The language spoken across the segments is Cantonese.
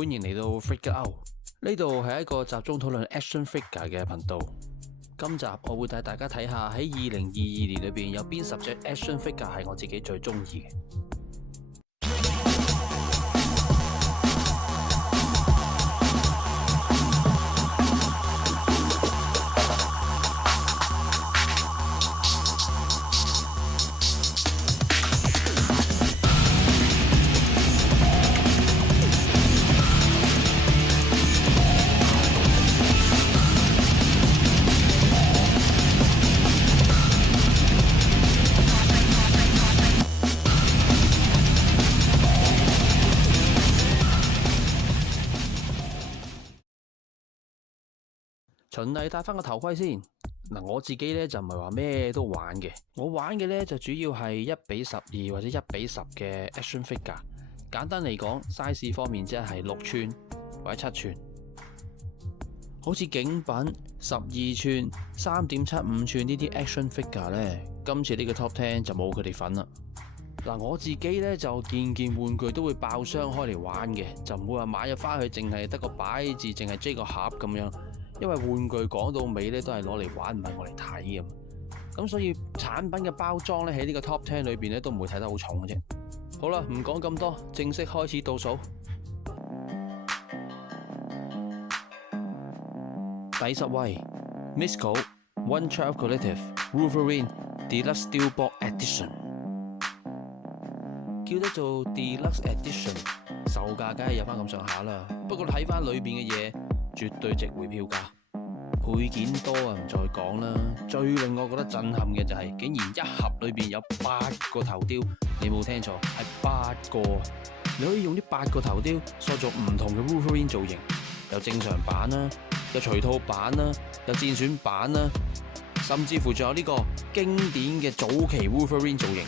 歡迎嚟到 Figure Out， 呢度係一個集中討論 action figure 嘅頻道。今集我會帶大家睇下喺2022年裏邊有邊10隻 action figure 係我自己最中意嘅。循例戴翻個頭盔先。我自己咧就唔係話咩都玩嘅，我玩嘅咧就主要係1:12或者1:10嘅 action figure。簡單嚟講 ，size 方面即係6寸或者7寸。好似景品12寸、3.75寸呢啲 action figure 咧，今次呢個 top 10就冇佢哋份啦。我自己咧就件玩具都會爆箱開嚟玩嘅，就唔會話買咗翻去淨係得個擺字，淨係 J 個盒咁樣。因為玩具講到尾咧都係攞嚟玩，唔係我嚟睇嘅。咁所以產品嘅包裝咧喺呢個 top 10裏邊咧都唔會睇得好重嘅啫。好啦，唔講咁多，正式開始倒數。第10位 Mezco One Child Collective Wolverine Deluxe Steelbook Edition， 叫得做 Deluxe Edition， 售價梗係有翻咁上下啦。不過睇翻裏邊嘅嘢，絕對值回票價，配件多啊，唔再講啦。最令我覺得震撼嘅就係，竟然一盒裏邊有8個頭雕，你冇聽錯，係8個。你可以用呢8個頭雕塑造唔同嘅 Wolverine 造型，有正常版啦，有隨套版啦，有戰選版啦，甚至乎仲有呢個經典嘅早期 Wolverine 造型，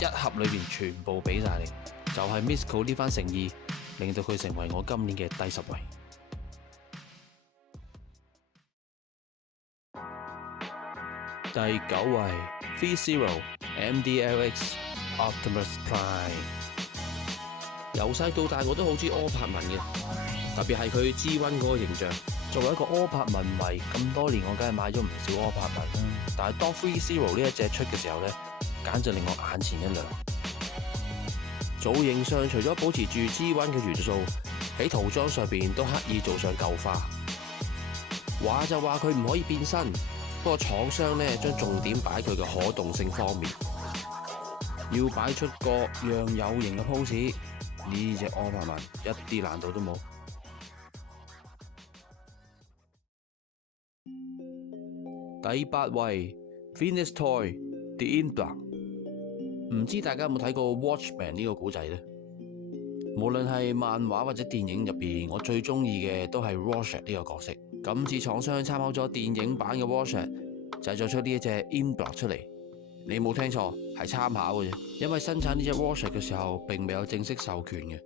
一盒裏邊全部俾晒你，就係 Mezco 呢番誠意，令到佢成為我今年嘅第10位。第9位 F-Zero MDLX Optimus Prime， 由細到大我都好中意柯柏文嘅，特別係佢 G1 嗰個形象。作為一個柯柏文迷，咁多年我梗係買咗唔少柯柏文啦。但係當 F-Zero 呢一隻出嘅時候呢，簡直令我眼前一亮。造型上除咗保持住 G1 嘅元素，喺塗裝上邊都刻意做上舊化。話就話佢唔可以變身。不過廠商呢將重點擺佢嘅可動性方面，要擺出各樣有型嘅 pose， 呢隻柯柏文一啲難度都冇。第8位 Phoenix Toy The Inblock， 唔知大家有冇睇過 Watchmen 呢個古仔呢？無論係漫畫或者電影入邊，我最中意嘅都係 Rorschach 呢個角色。今次廠商參考咗電影版嘅 Rorschach， 製作出呢一隻 Inblock 出嚟。你冇聽錯，係參考嘅啫。因為生產呢隻 Rorschach 嘅時候，並未有正式授權嘅。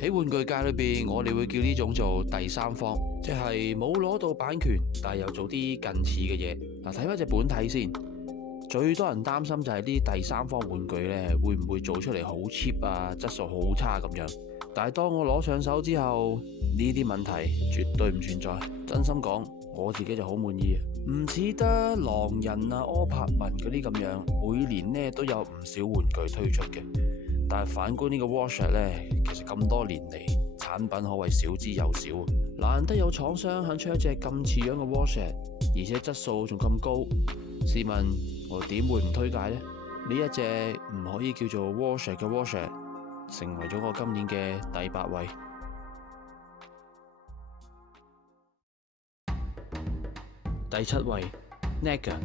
喺玩具界裏邊，我哋會叫呢種做第三方，即係冇攞到版權，但係又做啲近似嘅嘢。睇翻隻本體先，最多人擔心就係啲第三方玩具呢，會唔會做出嚟好 cheap 啊，質素好差咁樣。但係當我攞上手之後，呢啲問題絕對唔存在。真心講，我自己就好滿意。唔似得狼人啊、柯柏文嗰啲咁樣，每年呢都有唔少玩具推出嘅。但係反觀呢個 Rorschach 呢，其實咁多年嚟產品可謂少之又少。難得有廠商肯出一隻咁似樣嘅 Rorschach，而且質素仲咁高，試問我點會唔推介呢？呢一隻唔可以叫做 Rorschach 嘅 Rorschach，成為咗我今年嘅第8位。第7位 NECA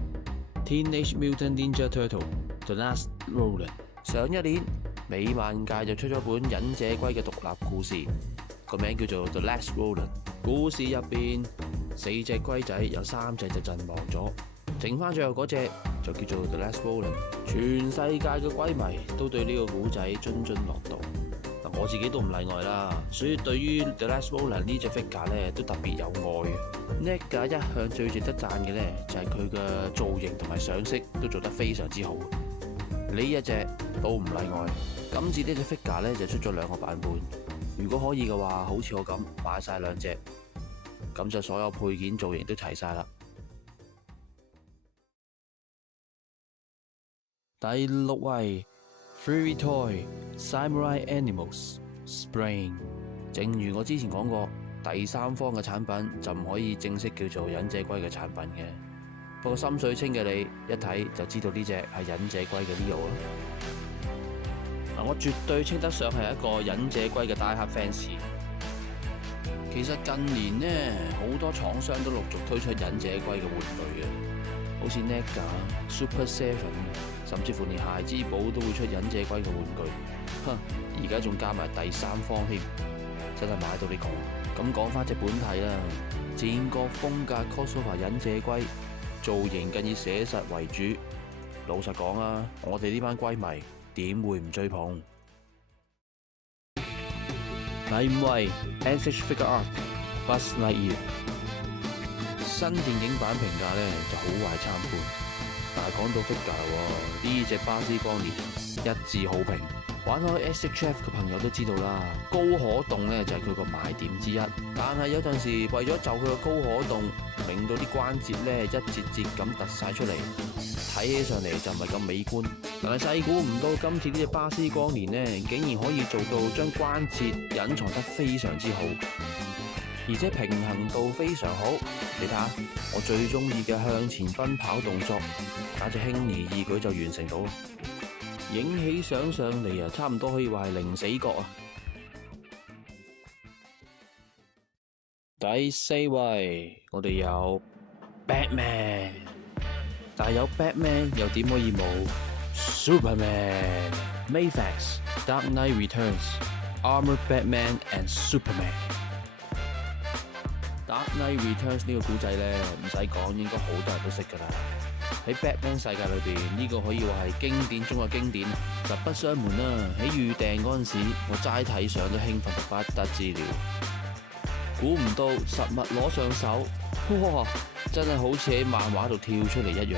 Teenage Mutant Ninja Turtle The Last Ronin。 上一年美漫界就出咗本忍者龜嘅獨立故事，個名叫做 The Last Ronin。 故事入邊4隻龜仔有3隻就陣亡咗，剩翻最後嗰隻就叫做 The Last Ronin。 全世界嘅龜迷都對呢個故仔津津樂道，我自己都唔例外啦。所以對於 The Last Ronin 呢隻 figure 咧都特別有愛嘅。NECA 一向最值得讚嘅咧就係佢嘅造型同埋上色都做得非常之好。呢一隻都唔例外。今次呢隻 figure 咧就出咗2個版本，如果可以嘅話，好似我咁買晒2隻，咁就所有配件造型都齊晒啦。第6位 Furry Toy Samurai Animals Spring。正如我之前講過，第三方嘅產品就唔可以正式叫做忍者龜嘅產品嘅。不過心水清嘅你一睇就知道呢隻係忍者龜嘅 Leo 啦。我絕對稱得上係一個忍者龜嘅 die hard fans。其實近年呢，好多廠商都陸續推出忍者龜嘅玩具嘅，好似 NECA、Super 7，甚至乎連孩之寶都會出忍者龜嘅玩具。而家仲加埋第三方添，真係買到你窮。咁講翻隻本體啦，戰國風格 crossover 忍者龜，造型更以寫實為主。老實講啊，我哋呢班龜迷點會唔追捧？第5位 SH Figuarts Buzz Lightyear。新電影版評價呢就好壞參半，但係講到 figure 呢隻巴斯光年一致好評。玩開 SHF 嘅朋友都知道啦，高可動呢就係佢個賣點之一。但係有陣時為咗就佢個高可動，令到啲關節呢一節節咁突晒出嚟，睇起上嚟就唔係咁美觀。但係細估唔到今次呢隻巴斯光年呢，竟然可以做到將關節隱藏得非常之好，而且平衡度非常好。你睇下，我最中意嘅向前奔跑動作，簡直輕而易舉就完成到。影起相上嚟啊，差唔多可以話係零死角啊！第4位，我哋有 Batman， 但係有 Batman 又點可以冇 Superman、Mayfax、Dark Knight Returns、Armored Batman and Superman。Dark Knight Returns 呢個古仔呢，唔使講，應該好多人都識噶啦。喺 Batman 世界裏邊，呢個可以話係經典中嘅經典。實不相瞞啦，喺預訂嗰陣時，我齋睇相都興奮到不得之了。估唔到實物攞上手，哇！真係好似喺漫畫度跳出嚟一樣。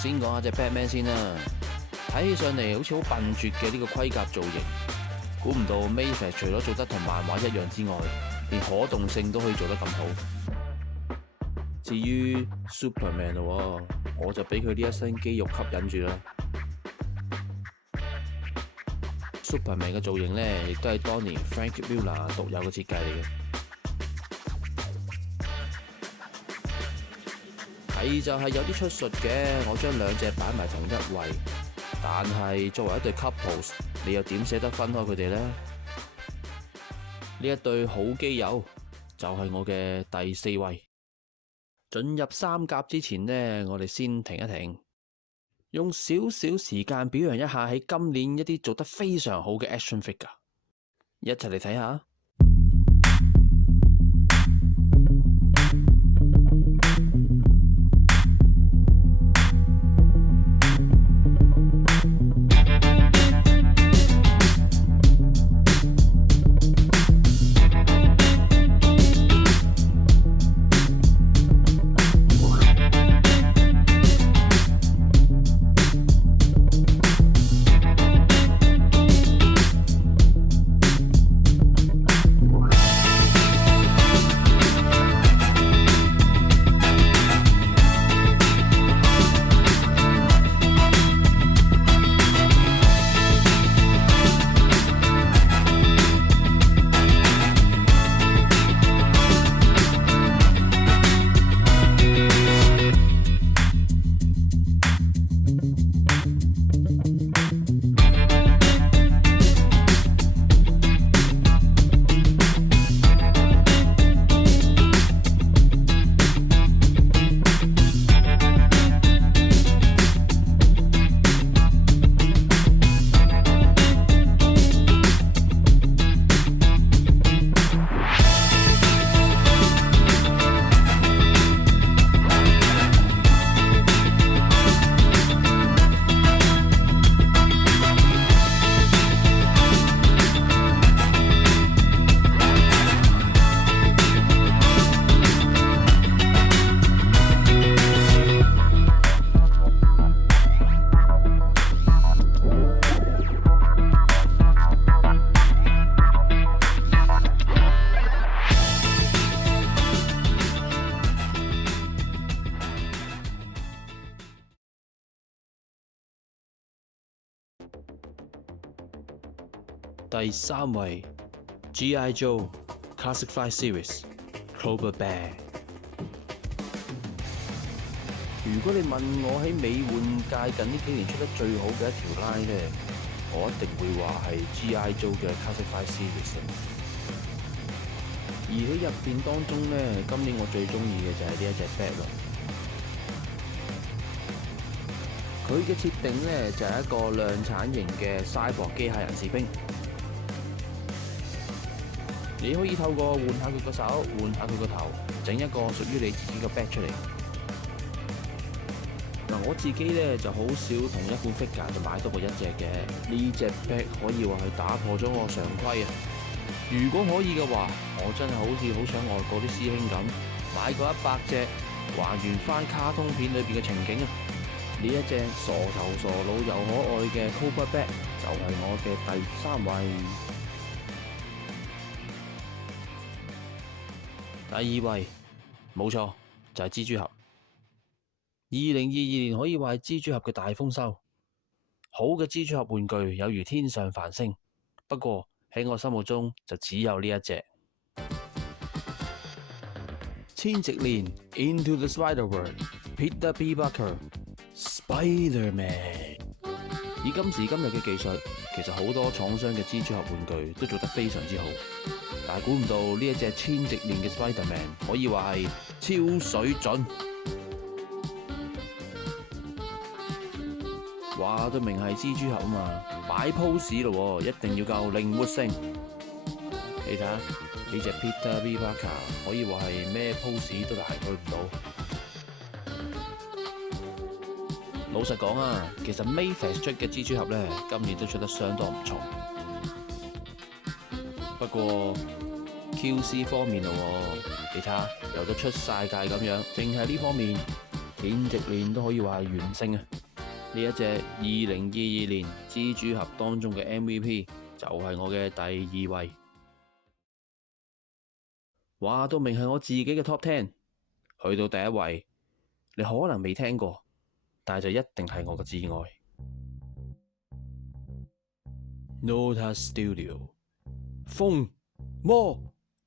先講下隻 Batman 先啦，睇起上嚟好似好笨拙嘅呢個盔甲造型。估唔到 Mayfax 除咗做得同漫畫一樣之外，連可動性都可以做得咁好。至於 Superman 咯，我就俾佢呢一身肌肉吸引住啦。Superman 嘅造型呢，亦都係當年 Frank Miller 獨有嘅設計嚟嘅。係就係有啲出術嘅，我將兩隻擺埋同一位，但係作為一對 couples， 你又點捨得分開佢哋呢？呢一對好基友就係我嘅第4位。進入3甲之前呢，我哋先停一停，用少少時間表揚一下喺今年一啲做得非常好嘅 action figure， 一齊嚟睇下。第3位 G.I. Joe Classic 5 Series Cobra Bear。如果你問我喺美玩界近呢幾年出得最好嘅一條 line 呢，我一定會話係 G.I. Joe 嘅 Classic 5 Series。而喺入邊當中呢，今年我最中意嘅就係呢一隻 Bat 啦。佢嘅設定呢，就係一個量產型嘅 Cyborg 機械人士兵。你可以透過換下佢個手，換下佢個頭，整一個屬於你自己嘅 Bat 出嚟。我自己咧就好少同一款 figure 就買多過一隻嘅，呢隻 Bat 可以話係打破咗我常規啊！如果可以嘅話，我真係好似好想外國啲師兄咁買過100隻，還原翻卡通片裏邊嘅情景啊！呢一隻傻頭傻腦又可愛嘅 Cobra Bat 就係我嘅第3位。第2位，冇錯，就係蜘蛛俠。2022年可以話係蜘蛛俠嘅大豐收，好嘅蜘蛛俠玩具有如天上繁星，不過喺我心目中就只有呢一隻。千禧年 Into the Spider-Verse Peter B. Parker Spider-Man。以今時今日嘅技術，其實好多廠商嘅蜘蛛俠玩具都做得非常之好，但係估唔到呢一隻千禧年嘅 Spider-Man 可以話係超水準。話都明係蜘蛛俠啊嘛，擺 pose 咯，一定要夠靈活性。你睇下呢隻 Peter B. Parker 可以話係咩 pose 都係佢唔到。老實講啊，其實 Mayfair 出嘅蜘蛛俠咧，今年都出得相當唔錯。不過 QC 方面咯，你睇下由得出晒界咁樣，淨係呢方面千禧年都可以話係完勝啊！呢一隻2022年蜘蛛俠當中嘅 MVP 就係我嘅第2位。話到明係我自己嘅 Top 10，去到第1位，你可能未聽過，但係就一定係我嘅摯愛。Nota Studio 風魔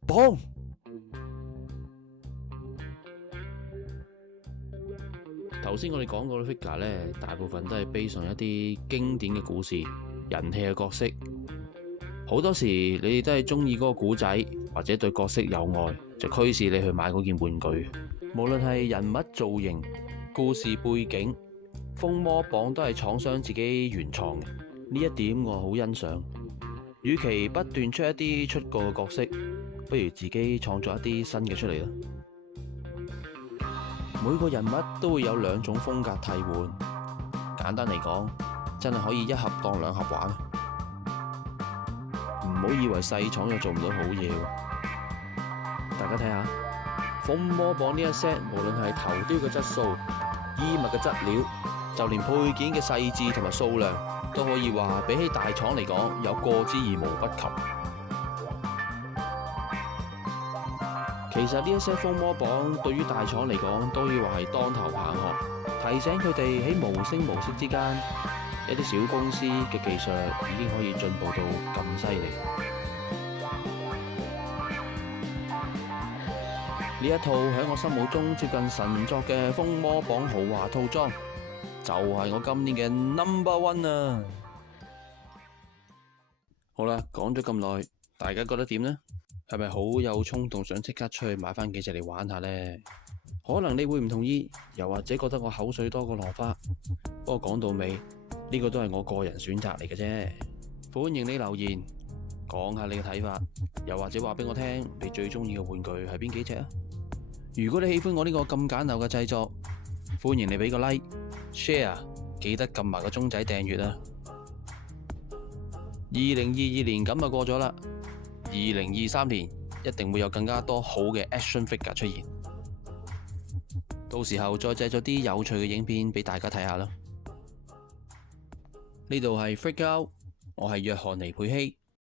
榜。頭先我哋講過嘅 figure 咧，大部分都係 base on一啲經典嘅故事、人氣嘅角色。好多時你哋都係中意嗰個故仔，或者對角色有愛，就驅使你去買嗰件玩具。無論係人物造型、故事背景，風魔榜都係廠商自己原創嘅。呢一點我好欣賞。與其不斷出一啲出過嘅角色，不如自己創作一啲新嘅出嚟啦。每個人物都會有2種風格替換，簡單嚟講，真係可以一盒當2盒玩。唔好以為細廠就做唔到好嘢喎。大家睇下，風魔榜呢一 set，無論係頭雕嘅質素、衣物嘅質料，就連配件嘅細緻同埋數量，都可以話比起大廠嚟講，有過之而無不及。其實呢一些風魔榜對於大廠嚟講，都要話係當頭棒喝，提醒佢哋喺無聲無息之間，一啲小公司嘅技術已經可以進步到咁犀利。呢一套喺我心目中接近神作嘅風魔榜豪華套裝，就係我今年嘅 No.1 啊！好啦，講咗咁耐，大家覺得點呢？係咪好有衝動想即刻出去買返幾隻嚟玩下呢？可能你會唔同意，又或者覺得我口水多過落花。不過講到尾，呢個都係我個人選擇嚟嘅啫。歡迎你留言講下你嘅睇法，又或者話俾我聽你最中意嘅玩具係邊幾隻啊？如果你喜歡我呢個咁簡陋嘅製作，歡迎你俾個 like、share， 記得撳埋個鐘仔訂閱啊！2022年咁就過咗啦。2023年一定會有更加多好嘅 action figure 出現，到時候再製作啲有趣嘅影片俾大家睇下啦。呢度係 Freak Out，我係約翰尼佩希。